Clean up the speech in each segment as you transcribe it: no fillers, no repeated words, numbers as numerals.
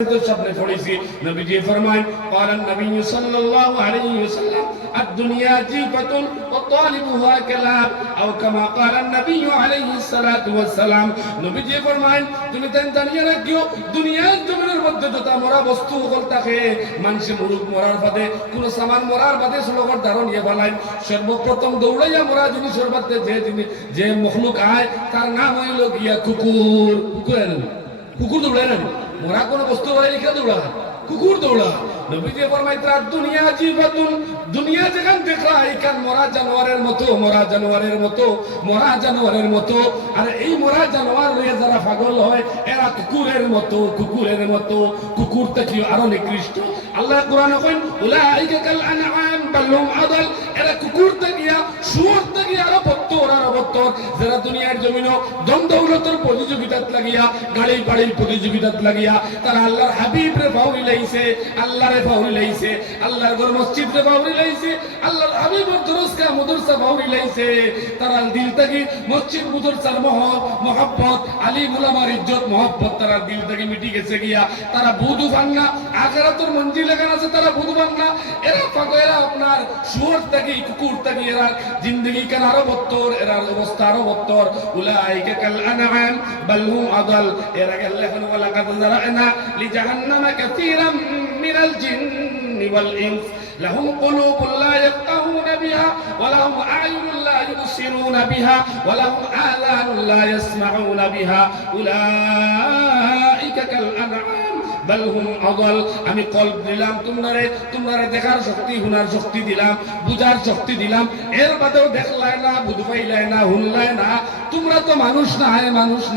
सबने थोड़ी सी नबी जी फरमाए قال النبي صلى الله عليه وسلم الدنيا جيفة وطالبها كلاب او كما قال النبي عليه الصلاه والسلام নবী জি ফরমায় তুমি জানিয়ে রাখিও দুনিয়ার জমিনের মধ্যে যত মরা বস্তু হল থাকে মানুষ মুরুক মরার বাদে কোন সামান মরার বাদে স্লোগান ধারণ ইয়ে বানায় সর্বপ্রথম দৌড়াইয়া মরা জিনিসের মধ্যে যে মখলুক আয় তার নাম হইল গিয়া কুকুর কুকুর দৌড়ায় না মোরা কোন বস্তু বলে লিখে দৌড়া কুকুর দৌড়া নবী যে ফরমায় তার দুনিয়া জীবাতুন দুনিয়া যেখান দেখা এখান মরা জানোয়ারের মতো আর এই মরা জানোয়ার হয়ে যারা পাগল হয় এরা কুকুরের মতো কুকুর থেকে আরো নিকৃষ্ট আল্লাহ কোরআনে কইন উলাইকা কাল আনআম বালহুম আদাল এরা কুকুর থেকে শুয়োর থেকে আরো বত্তর যারা দুনিয়ার জমিনে দম দৌলতের প্রতিযোগিতাত লাগিয়া গাড়ি বাড়ির প্রতিযোগিতাত লাগিয়া তারা আল্লাহর হাবিবরে ফাউরি লাইছে আল্লাহরে ফাউরি লাইছে আল্লাহর ঘর মসজিদরে ফাউরি লাইছে আল্লাহর হাবিবের দরজকা মাদ্রাসা ফাউরি লাইছে তারা দিল থেকে মসজিদ মাদ্রাসার মহব্বত আলিম উলামার ইজ্জত মহব্বত তারা দিল থেকে মিটি গেছে গিয়া তারা বুদু ভাঙনা আখিরাতের মঞ্জিল এখানে আছে তারা বুদু ভাঙনা এরা পাগলেরা আপনার শুয়োর থেকে কুকুর থেকে এরা জিন্দেগি কেন আরো বত্তর এরা অবস্থা আরো বত্তর উলাইকা কাল আনআম বাল হুম আদাল এরা আল্লাহ ওয়ালা কাদ যারানা লিজাহান্নামা কাসীরাম মিনাল জিন্নি ওয়াল ইনস لهم قلوب لا يفقهون بها ولهم أعين لا يبصرون بها ولهم آذان لا يسمعون بها أولئك كالأنعام بل هم أضل আমি কলব দিলাম তোমারে দেখার শক্তি হুনার শক্তি দিলাম বুঝার শক্তি দিলাম এর বাদেও দেখলাই না বুঝ পাইলাই না হুনলাই না তোমরা তো মানুষ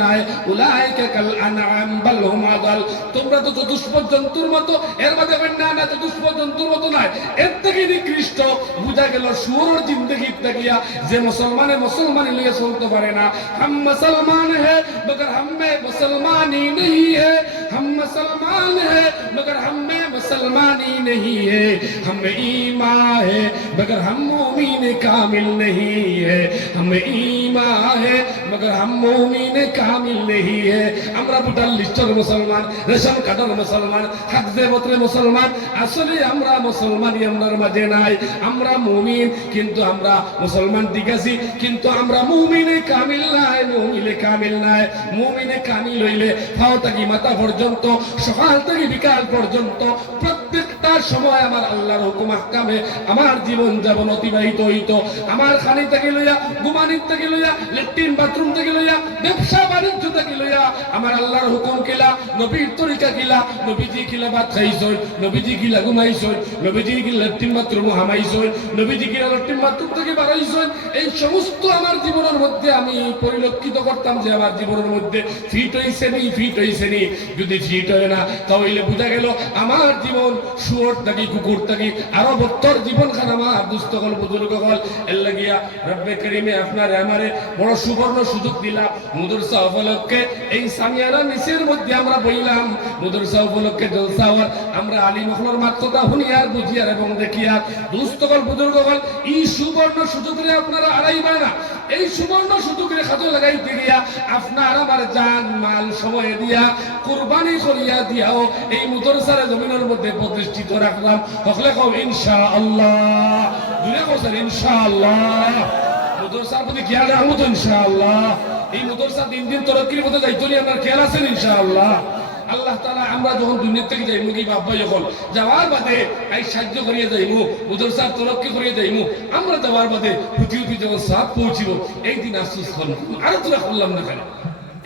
নাই উলাইকা কাল আনআম বাল হুম আদাল তোমরা তো চতুষ্প জন্তুর মতো এর বাদে না চতুষ্প জন্তুর মতো নয় এর থেকে নিকৃষ্ট বুঝা গেল শুয়োর জিন্দেগি থাকিয়া যে মুসলমানি লইয়া চলতে পারে না हम मुसलमान है मगर हम में मुसलमानी नहीं है हम मुसलमान है मगर हम में मुसलमानी नहीं है हम ईमान है मगर हम मोमिन कामिल नहीं है हम ईमान है मगर हम मोमिन कामिल नहीं है আমরা বুটাল লিস্টার মুসলমান রেশন কার্ডের মুসলমান হাজে বত্রে মুসলমান আসলে আমরা মুসলমানই আমরার মাঝে নাই আমরা মুমিন কিন্তু আমরা মুসলমান ঠিক আছি কিন্তু আমরা মুমিনে কামিল নাই মুমিনে কামিল হইলে পাও থেকে মাথা পর্যন্ত সকাল থেকে বিকাল পর্যন্ত প্রত্যেকটা সময় আমার আল্লাহর হুকুম আহকামে আমার জীবন যাপন অতিবাহিত হইতো আমার খানি থেকে লইয়া ঘুমানির থেকে লইয়া ল্যাট্রিন বাথরুম থেকে লইয়া ব্যবসা বাণিজ্য থেকে লইয়া আমার আল্লাহর হুকুম কিলা নবীর তরিকা কিলা নবীজি কিলা ভাত খাইছই নবীজি কিলা ঘুমাইছই নবীজি কিলা ল্যাট্রিন বাথরুম হামাইছই নবীজি কিলা ল্যাট্রিন বাথরুম থেকে বাড়াইছই এই সমস্ত আমার জীবনের মধ্যে আমি পরিলক্ষিত করতাম যে আমার জীবনের মধ্যে ফিট হইছে নি যদি ফিট হয় না তাহলে বুঝা গেল আমার জীবন শুয়োর থাকি কুকুর থাকি আরো বত্তর জীবন খান আমার দুস্থ হল বুজুর্গ হল এর লাগিয়া রব্বে করিমে আপনারে আমারে বড় সুবর্ণ সুযোগ দিলাম মাদ্রাসা উপলক্ষে এই সামিয়ানা নিচের মধ্যে আমরা বইলাম মাদ্রাসা উপলক্ষে জলসা হল আমরা আলী মখলর মাত্রতা হুনিয়ার বুঝিয়ার এবং দেখিয়ার দুস্থ হল বুজুর্গ হল এই সুবর্ণ সুযোগে আপনারা আড়াইবা না এই সুবর্ণ সুযোগের খাতে লাগাইতে গিয়া আপনার আমার জান মাল সময় দিয়া কুরবানি করিয়া দিয়াও এই মাদ্রাসার জমিনের মধ্যে প্রতিষ্ঠিত রাখলাম হকলে কও ইনশাআল্লাহ দুনিয়া কোসেন ইনশাআল্লাহ মাদ্রাসার প্রতি খেয়াল রাখবো তো ইনশাআল্লাহ এই মাদ্রাসা দিন দিন তরক্কির মধ্যে যাইতো নি আপনার খেয়াল আছেন ইনশাআল্লাহ আল্লাহ তাআলা আমরা যখন দুনিয়া থেকে যাইমু কি বাবা যখন যাওয়ার বাদে এই সাহায্য করিয়ে যাইমু মাদ্রাসার তরক্কি করিয়ে যাইমু আমরা যাওয়ার বাদে হুতি যখন সাথ পৌঁছিব এই দিন আফসোস করব আর তোরা করলাম না কেন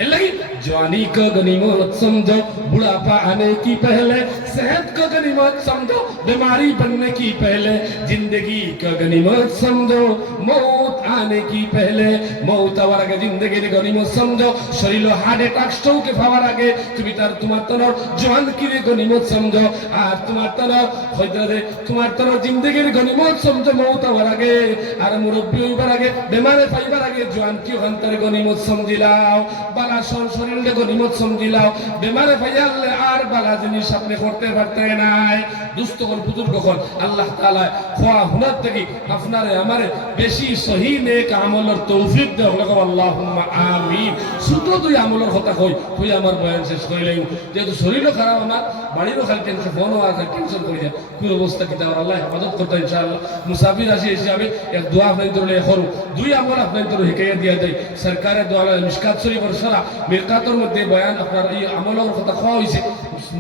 लगी जवानी को गनीमत समझो बुढ़ापा आने की पहले सेहत को गनीमत समझो बीमारी बनने की पहले जिंदगी को गनीमत समझो मौत आने की पहले मौत आवार आगे जिंदगी की गनीमत समझो शरीर हार्ट अटैक स्ट्रोक के फावर आगे तुम्हार तनर जवान की गनीमत समझो और तुम्हार तनर जिंदगी की गनीमत समझो मौत आवार आगे और मुरब्बी होइबार आगे बीमारे फाइबार आगे जवान की अंतर गनीमत समझिलाओ বালা শরীরে গনিমত সমঝিলাও বেমারে ফাইয়ালে আর বালা জিনিস আপনি করতে পারতেন নাই দুস্থ কোন বুজুর্গ কোন আল্লাহ তাআলা খোয়া হুনার থেকে আপনারে আমারে বেশি সহি নেক আমলের তৌফিক দাও লাগো আল্লাহুম্মা আমিন। ছোট দুই আমলের কথা কই আমার বয়ান শেষ কইলাই, যেহেতু শরীরও খারাপ, আমার বাড়িরও খালি টেনশন, ফোনও আছে, টেনশন করি যায় কোন অবস্থা কি তার আল্লাহ হেফাজত করতে ইনশাআল্লাহ। মুসাফির আসি হিসাবে এক দোয়া আপনার ধরে করো, দুই আমল আপনার ধরে হিকাইয়া দিয়া যায়। সরকারের দোয়া মিশকাত শরীফের সারা মিরকাতের মধ্যে বয়ান আপনার এই আমলের কথা খাওয়া হয়েছে।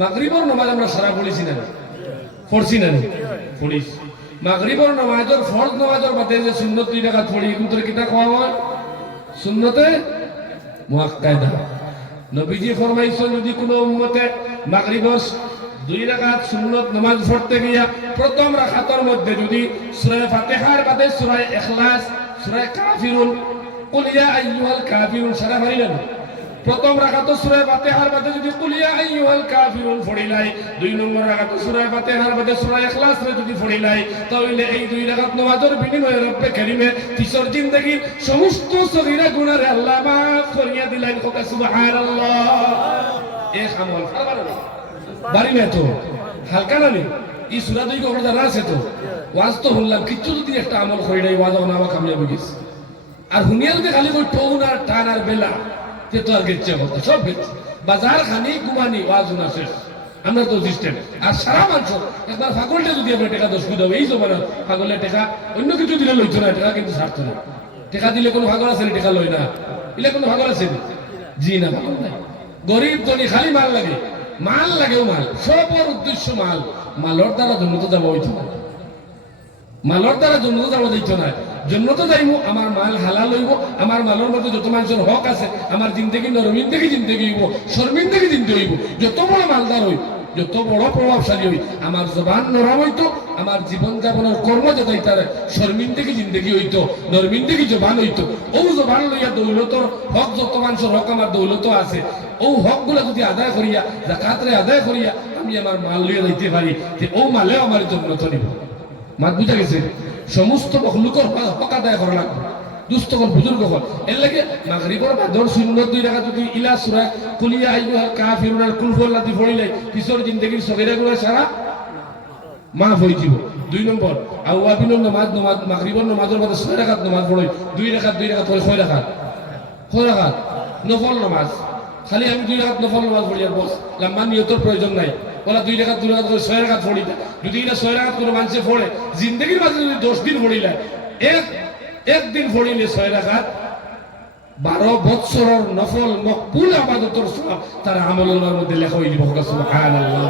মাগরিবর নামাজ আমরা সারা পড়েছি না, পড়ছি না, পড়িস। মাগরিবর নামাজের ফরজ নামাজের বাদে যে সুন্নত 2 রাকাত পড়ি, কিন্তু কিটা খাওয়া হয় সুন্নতে মুআক্কাদা। নবীজি ফরমাইছেন যদি কোনো উম্মতে মাগরিবর 2 রাকাত সুন্নত নামাজ পড়তে গিয়া প্রথম রাকাতের মধ্যে যদি সূরা ফাতিহার বাদে সূরা ইখলাস, সূরা কাফিরুন, কুল ইয়া আইয়ুহাল কাফিরুন সারা পড়িলেন, প্রথম রাকাত সূরা ফাতিহার বাদে যদি কুল ইয়া আইয়ুহাল কাফিরুন পড়িলাই, 2 নম্বর রাকাত সূরা ফাতিহার বাদে সূরা ইখলাস রে যদি পড়িলাই, তাহলে এই 2 রাকাত নামাজের বিনিময়ে রব্বে কারীমে তিসর জিন্দেগীর সমস্ত সগীরা গুনাহরে আল্লাহ মাফ করিয়া দিলেন। কথা সুবহানাল্লাহ। এক আমল বাড়ি না তো হালকা না নেই, এই সূরা 2 কখন জানা আছে তো ওয়াজ তো শুনলাম, কিচ্ছু যদি একটা আমল করি নাই ওয়াজ না কামিয়াব গেছে। আর হুনিয়া যদি খালি কই টোন আর টান আর বেলা তে তো আর গেছে কথা সব গেছে, বাজার খানি ঘুমানি ওয়াজ না শেষ, আমরা তো সিস্টেম। আর সারা মানুষ একবার পাগলটা যদি আমরা টাকা 10 দাও, এই জমানা পাগলের টাকা অন্য কিছু দিলে লইতো না, টাকা কিন্তু ছাড়তো না। টাকা দিলে কোনো পাগল আছে না টাকা লই না, এলে কোনো পাগল আছে জি না, পাগল নাই। গরিব ধনী খালি মাল লাগে, মাল লাগেও মাল, সবর উদ্দেশ্য মাল, মালর দ্বারা জন্য তো যাবো হইতো না, মালর দ্বারা জন্য তো যাবো দিত না, জন্য তো যাইব আমার মাল হালাল হইব, আমার মালের মধ্যে যত মানুষের হক আছে, আমার জিন্দেগি নরমিন্দেগি জিন্দেগি হইব, শর্মিন্দেগি জিন্দে হইব। যত বড় মালদার হই, যত বড় প্রভাবশালী হই, আমার জবান নরম হইতো, আমার জীবন যাপনের কর্ম যাতে তার শর্মিন্দেগি জিন্দেগি হইতো, নরমিন্দেগি জবান হইতো। ও জবান লইয়া দৌলতর হক, যত মানুষের হক আমার দৌলত আছে, ও হক গুলা যদি আদায় করিয়া যাকাতরে আদায় করিয়া আমি আমার মাল লইয়া যাইতে পারি, যে ও মালেও আমার জন্নত নিব। মাত বুঝা গেছে? সমস্ত মখলুকর হক আদায় করা লাগবে, দুস্থকল বুজুর্গ হল। এর লাগে মাগরিবর বাদর সুন্নত 2 রাকাত যদি ইলা সূরা কুল ইয়া আইয়ুহাল কাফিরুন আর কুল হুয়াল্লাহু পড়িলে পিছর জিন্দেগীর সগীরা গুনাহ সারা মাফ হয়ে যাব। 2 নম্বর আওয়াবিনুন নামাজ, মাগরিবর নামাজের বাদে 6 রাকাত নামাজ পড়ই, 2 রাকাত করে 6 রাকাত নফল নামাজ। খালি আমি 2 রাকাত নফল নামাজ পড়ি আর বস, লম্বা নিয়তের প্রয়োজন নাই। বলা 2 রাকাত করে 6 রাকাত পড়ি, যদি এটা 6 রাকাত করে মানুষে পড়ে, জিন্দেগীর মাঝে যদি 10 দিন পড়িলা, একদিন পড়িলে 6 রাকাত 12 বছরের নফল মকবুল ইবাদতের সওয়াব তার আমলের মধ্যে লেখা হয়ে যাবে। সুবহানাল্লাহ।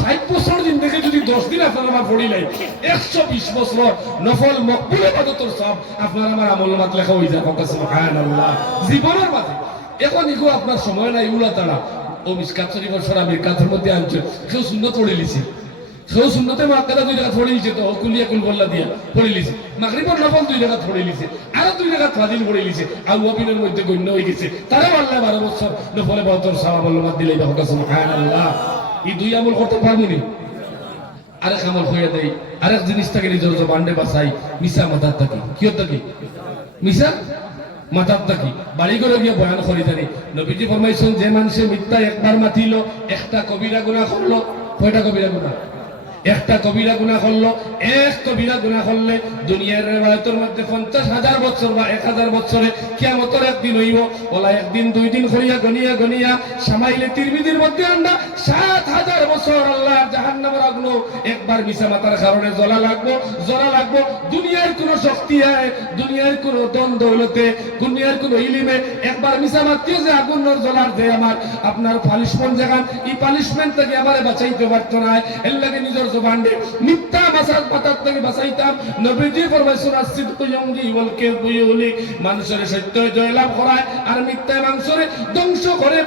60 বছর জিন্দেগি যদি 10 দিন আপনার আমার পড়িলাই, 120 বছর নফল মকবুল ইবাদতের সওয়াব আপনার আমার আমলের মধ্যে লেখা হয়ে যাবে। সুবহানাল্লাহ। জীবনের মাঝে এখন ইগো আপনার সময় নাই, উলা তারা ও মিশকাত শরীফের সরা মিরকাতের মধ্যে আনছে, কেউ সুন্নত পড়ে লিছে, কেউ সুন্নতে মুআক্কাদা 2 রাকাত পড়ে লিছে, তো কুলিয়া কুল বল্লা দিয়া পড়ে লিছে। মাগরিবের নফল 2 রাকাত পড়ে লিছে, আর 2 রাকাত ফাজিল পড়ে লিছে, আওয়াবিনের মধ্যে গণ্য হয়ে গেছে। তারা আল্লাহ 12 বছর নফলে 72 সওয়াব আল্লাহ দিলে। সুবহানাল্লাহ। এই 2 আমল করতে পারবো নি? আরেক আমল হইয়া দেই, আরেক জিনিস থেকে নিজের জবানকে বাঁচাই, মিছা মাথার থাকি। কি থাকি? মিছা মাথার থাকি। বাড়ি করে গিয়ে বয়ান করি জানি, নবীজি ফরমাইছেন যে মানুষে মিথ্যা একবার মাতিল, একটা কবিরা গুনাহ করলো। কয়টা কবিরা গুনাহ? একটা কবিরা গুনাহ করলো। এক কবিরা গুনাহ করলে দুনিয়ার রিওয়ায়াতের মধ্যে 50,000 বছর বা 1000 বছরে কিয়ামতের একদিন হইব। ওলা একদিন 2 দিন করিয়া গনিয়া সামাইলে তিরমিজির মধ্যে আন্ডা 7000 বছর আল্লাহ জাহান্নামের আগুন একবার মিছা মাতার কারণে জ্বলা লাগবো। দুনিয়ার কোন শক্তি আয়, দুনিয়ার কোন দন দৌলতে, দুনিয়ার কোন ইলিমে একবার মিছা মাতিও যে আগুনের জ্বলার যে আমার আপনার পালিশমেন্ট জাগান, এই পালিশমেন্ট থেকে আমারে বাঁচাইতে পারতো না। এর লাগে নিজের জবানকে মিথ্যা মাথার থেকে বাঁচাইতাম। নবীজি ফরমাইছেন আসিদকু ইউনজি ওয়াল কিযবু ইউহলিক, মানুষের সত্য জয়লাভ করায় আর মিথ্যা মানুষের ধ্বংস করে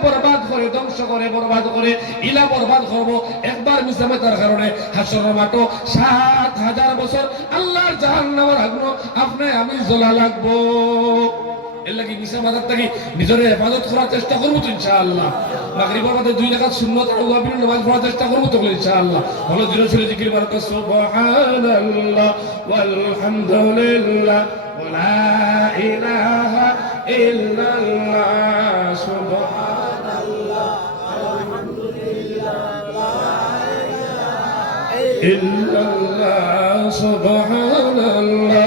বরবাদ করে ইলা বরবাদ করব। একবার মিছা মাতার কারণে হাসরের মাঠে 7000 বছর আল্লাহর জাহান্নামের আগুন আপনি আমি জ্বলা লাগবো। এর লাগি মিছা মাথার থেকে নিজের হেফাজত করার চেষ্টা করবো তো ইনশাআল্লাহ। মাগরিবের বাদে 2 রাকাত সুন্নত আর ওয়াবিনের নামাজ পড়ার চেষ্টা করবো তো ইনশাআল্লাহ। ভালো দিনে ছিল জিকির বারাকাত। সুবহানাল্লাহ ওয়ালহামদুলিল্লাহ ওয়া লা ইলাহা ইল্লাল্লাহ। সুবহানাল্লাহ ওয়ালহামদুলিল্লাহ লা ইলাহা ইল্লাল্লাহ। সুবহানাল্লাহ